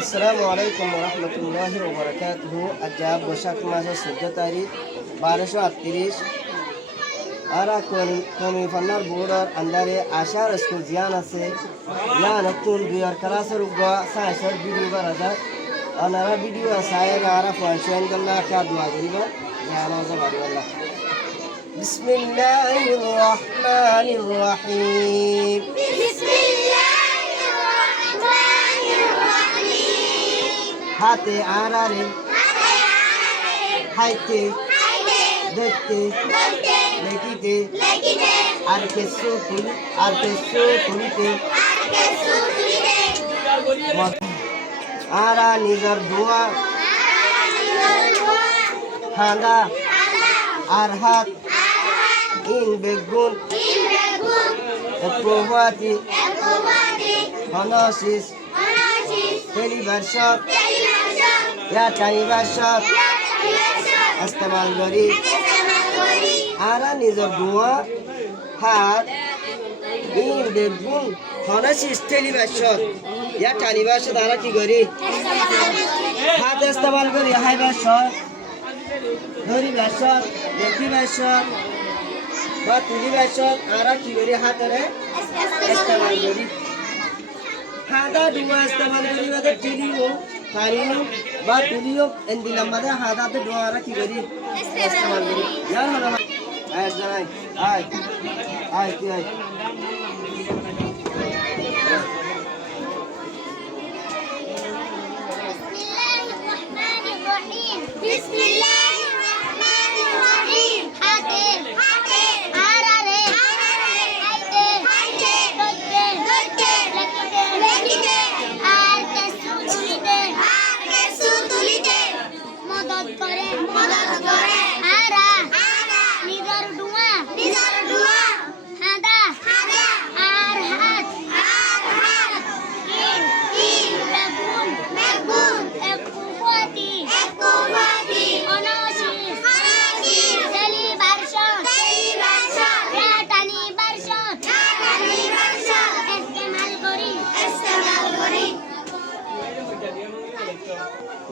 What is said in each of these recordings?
আসসালামু আলাইকুম রহমতুল্লাহি ওয়া বারাকাতুহু। আজ বৈশাখ মাসের 14 তারিখ 1238 আরা কমি ফান্নার বোর্ডর আন্ডারে আশার স্কুল জিয়ান আছে না নতুন দুইয়ার ক্লাসের উগা সায়েন্সের ভিডিও করা যায় আনারা ভিডিও সায়ের আরা ফাংশন গল্লা কা দোয়া করিবা জানা যাবারি আল্লাহ বিসমিল্লাহির রহমানির রহিম হাতে আড়ারে হাইতে দেখতে লেখিতে আর কেসু তুলিতে আরা নিজের দোয়া হাঁদা আর হাত ইন বেগুন প্রভাতি হনসিস টেলিভার্সন টাইভার্সন ইস্তেমাল করি আরা নিজের দোয়া হাত ইন বেগুন হনসিস টেলিভার্সন টাইভার্সন আরা কি করি হাত ইস্তেমাল করি হাই ভার্সন ধরি ভার্সন লেখি ভার্সন বা তুলি ভার্সন আরা কি করি হাতেরে ইস্তেমাল করি হাদা দোয়া ইস্তেমাল করি বাদে টিলিও পারিও বা তুলিও এন দিলাম বাদে হাদাতে দোয়া আরা কি করি ইস্তেমাল করি জান হলো আয় জানাই আয় কি আয়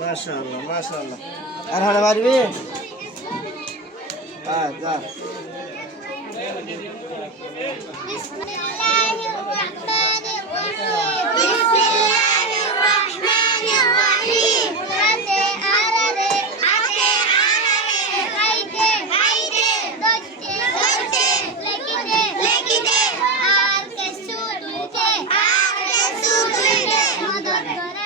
মাশাআল্লাহ মাশাআল্লাহ আর হাড় মারবি যা বিসমিল্লাহির রহমানির রহিম হাতে আড়ারে হাইতে ধরতে লেখিতে আর কেসু তুলিতে মদদ করে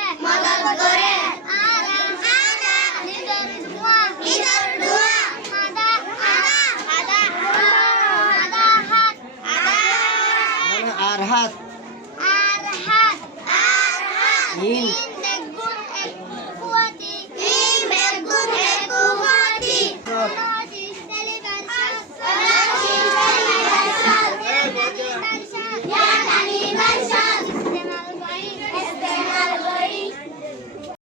আর হাত ইন